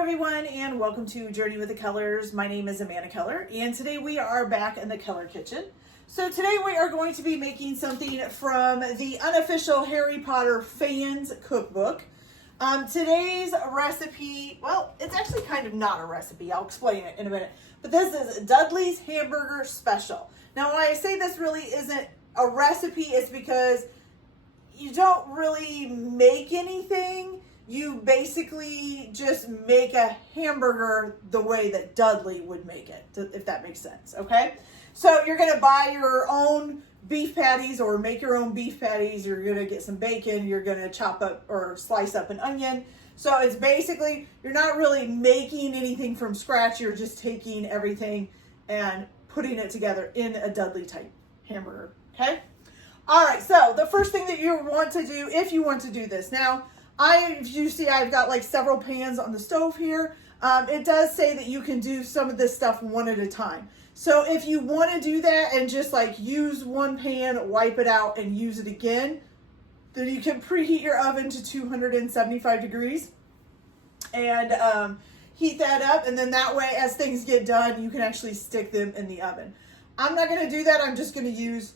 everyone, and welcome to Journey with the Colors. My name is Amanda Keller, and today we are back in the Keller kitchen. So today we are going to be making something from the unofficial Harry Potter fans cookbook. Today's recipe, well, it's actually kind of not a recipe. I'll explain it in a minute. But this is Dudley's Hamburger Special. Now, when I say this really isn't a recipe, it's because you don't really make anything. You basically just make a hamburger the way that Dudley would make it, if that makes sense, okay? So you're gonna buy your own beef patties or make your own beef patties. You're gonna get some bacon. You're gonna chop up or slice up an onion. So it's basically, you're not really making anything from scratch. You're just taking everything and putting it together in a Dudley type hamburger, okay? All right, so the first thing that you want to do, if you want to do this, now, you see I've got like several pans on the stove here. It does say that you can do some of this stuff one at a time. So if you want to do that and just like use one pan, wipe it out and use it again, then you can preheat your oven to 275 degrees and heat that up. And then that way, as things get done, you can actually stick them in the oven. I'm not going to do that. I'm just going to use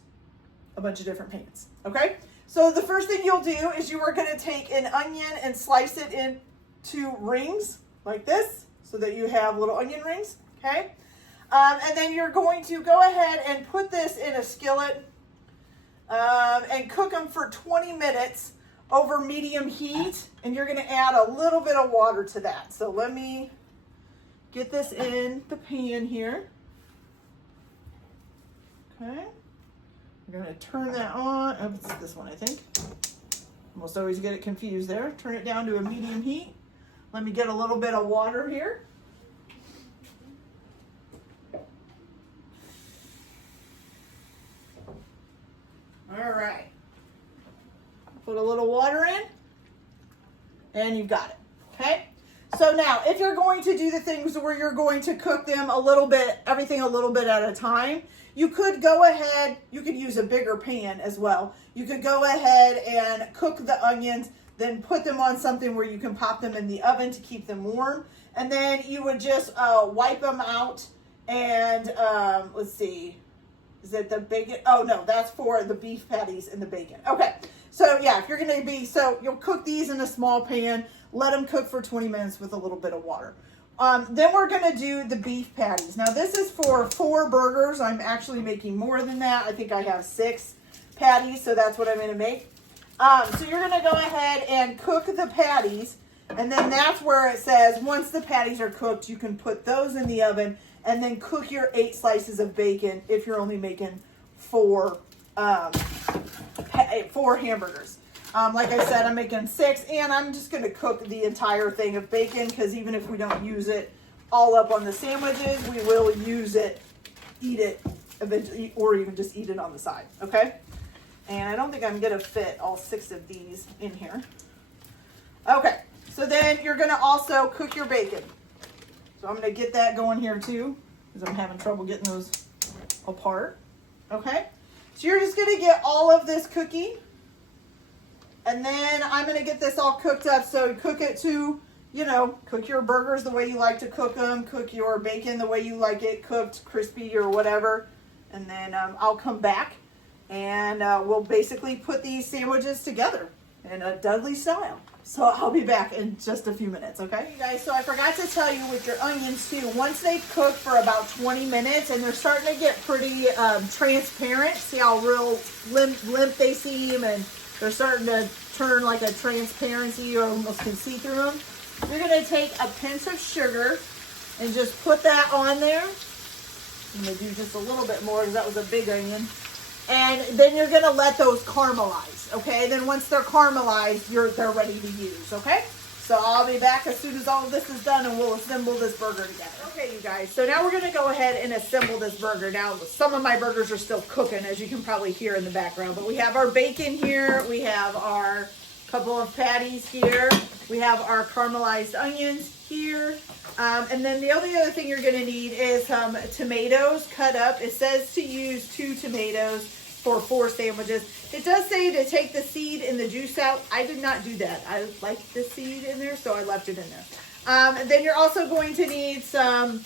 a bunch of different pans. Okay. So the first thing you'll do is you are going to take an onion and slice it into rings like this so that you have little onion rings, okay? And then you're going to go ahead and put this in a skillet and cook them for 20 minutes over medium heat, and you're going to add a little bit of water to that. So let me get this in the pan here. Okay. We're going to turn that on. Oh, it's this one, I think. Almost always get it confused there. Turn it down to a medium heat. Let me get a little bit of water here. All right. Put a little water in, and you've got it. Okay? So now, if you're going to do the things where you're going to cook them a little bit, everything a little bit at a time, you could go ahead, you could use a bigger pan as well. You could go ahead and cook the onions, then put them on something where you can pop them in the oven to keep them warm. And then you would just wipe them out and, let's see, is it the bacon? Oh no, that's for the beef patties and the bacon. Okay, so yeah, if you're gonna be, so you'll cook these in a small pan, let them cook for 20 minutes with a little bit of water. Then we're going to do the beef patties. Now, this is for 4 burgers. I'm actually making more than that. I think I have 6 patties, so that's what I'm going to make. So you're going to go ahead and cook the patties, and then that's where it says once the patties are cooked, you can put those in the oven, and then cook your 8 slices of bacon if you're only making 4 hamburgers. Like I said, I'm making 6, and I'm just going to cook the entire thing of bacon because even if we don't use it all up on the sandwiches, we will use it, eat it eventually, or even just eat it on the side, okay? And I don't think I'm going to fit all 6 of these in here. Okay, so then you're going to also cook your bacon. So I'm going to get that going here too because I'm having trouble getting those apart, okay? So you're just going to get all of this cooking. And then I'm going to get this all cooked up. So cook it to, you know, cook your burgers the way you like to cook them. Cook your bacon the way you like it cooked, crispy or whatever. And then I'll come back and we'll basically put these sandwiches together in a Dudley style. So I'll be back in just a few minutes, okay? You guys, so I forgot to tell you with your onions too, once they cook for about 20 minutes and they're starting to get pretty transparent, see how real limp they seem and they're starting to turn like a transparency or almost can see through them. You're going to take a pinch of sugar and just put that on there. I'm going to do just a little bit more because that was a big onion. And then you're going to let those caramelize, okay? Then once they're caramelized, they're ready to use, okay? So I'll be back as soon as all of this is done and we'll assemble this burger together. Okay, you guys, so now we're going to go ahead and assemble this burger. Now, some of my burgers are still cooking, as you can probably hear in the background, but we have our bacon here. We have our couple of patties here. We have our caramelized onions here. And then the only other thing you're going to need is some tomatoes cut up. It says to use 2 tomatoes for 4 sandwiches. It does say to take the seed and the juice out. I did not do that. I like the seed in there, so I left it in there. Then you're also going to need some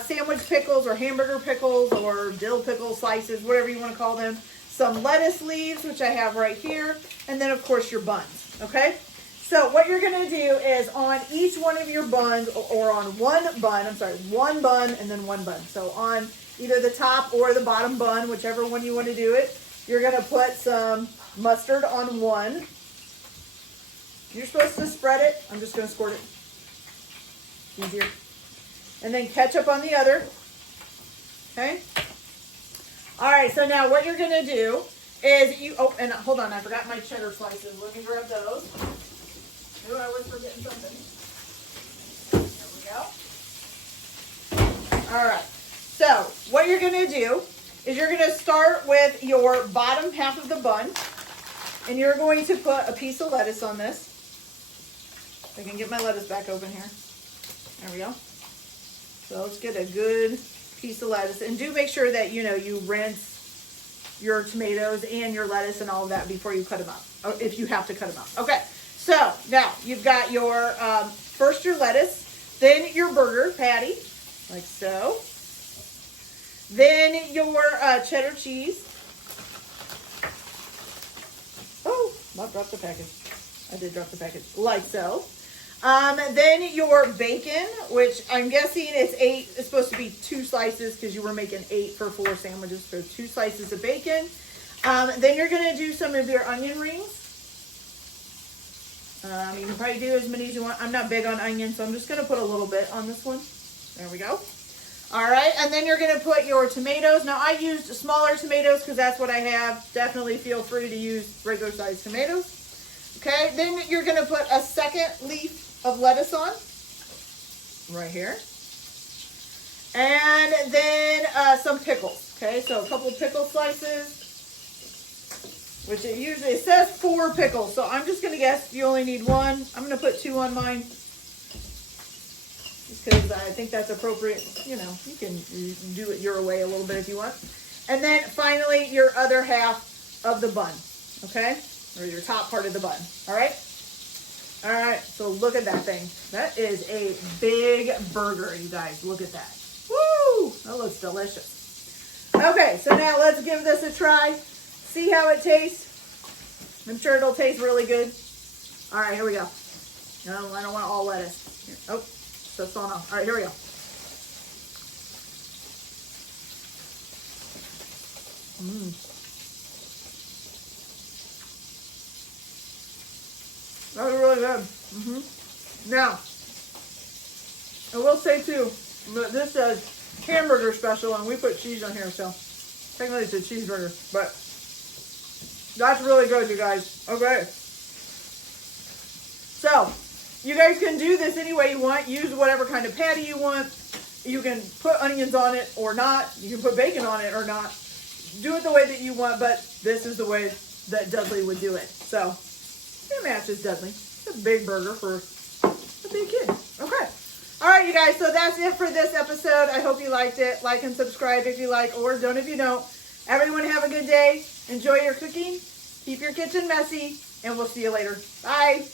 sandwich pickles or hamburger pickles or dill pickle slices, whatever you want to call them. Some lettuce leaves, which I have right here. And then, of course, your buns, okay? So what you're going to do is on each one of your buns, or on one bun and then one bun. So on either the top or the bottom bun, whichever one you want to do it, you're going to put some mustard on one. You're supposed to spread it. I'm just going to squirt it. Easier. And then ketchup on the other. Okay? All right, so now what you're going to do is oh, and hold on, I forgot my cheddar slices. Let me grab those. Knew I was forgetting something. There we go. All right. So what you're going to do is you're going to start with your bottom half of the bun, and you're going to put a piece of lettuce on this. If I can get my lettuce back open here. There we go. So let's get a good piece of lettuce, and do make sure that you rinse your tomatoes and your lettuce and all of that before you cut them up, if you have to cut them up. Okay. So now you've got your, first your lettuce, then your burger patty, like so. Then your cheddar cheese. Oh, I dropped the package. I did drop the package, like so. Then your bacon, which I'm guessing it's supposed to be 2 slices because you were making 8 for 4 sandwiches, so 2 slices of bacon. Then you're going to do some of your onion rings. You can probably do as many as you want. I'm not big on onions, so I'm just going to put a little bit on this one. There we go. All right, and then you're going to put your tomatoes. Now, I used smaller tomatoes because that's what I have. Definitely feel free to use regular sized tomatoes. Okay, then you're going to put a second leaf of lettuce on, right here. And then some pickles. Okay, so a couple pickle slices. Which it says 4 pickles, so I'm just going to guess you only need 1. I'm going to put 2 on mine. Just because I think that's appropriate. You can do it your way a little bit if you want. And then finally, your other half of the bun. Okay? Or your top part of the bun. All right? All right, so look at that thing. That is a big burger, you guys. Look at that. Woo! That looks delicious. Okay, so now let's give this a try. See how it tastes. I'm sure it'll taste really good. All right, here we go. No, I don't want all lettuce. Here. Oh, that's on off. All right, here we go. That was really good. Now, I will say too, that this says hamburger special, and we put cheese on here, so technically it's a cheeseburger, but that's really good, you guys. Okay. So, you guys can do this any way you want. Use whatever kind of patty you want. You can put onions on it or not. You can put bacon on it or not. Do it the way that you want, but this is the way that Dudley would do it. So, it matches Dudley. It's a big burger for a big kid. Okay. All right, you guys. So, that's it for this episode. I hope you liked it. Like and subscribe if you like, or don't if you don't. Everyone have a good day. Enjoy your cooking. Keep your kitchen messy, and we'll see you later. Bye.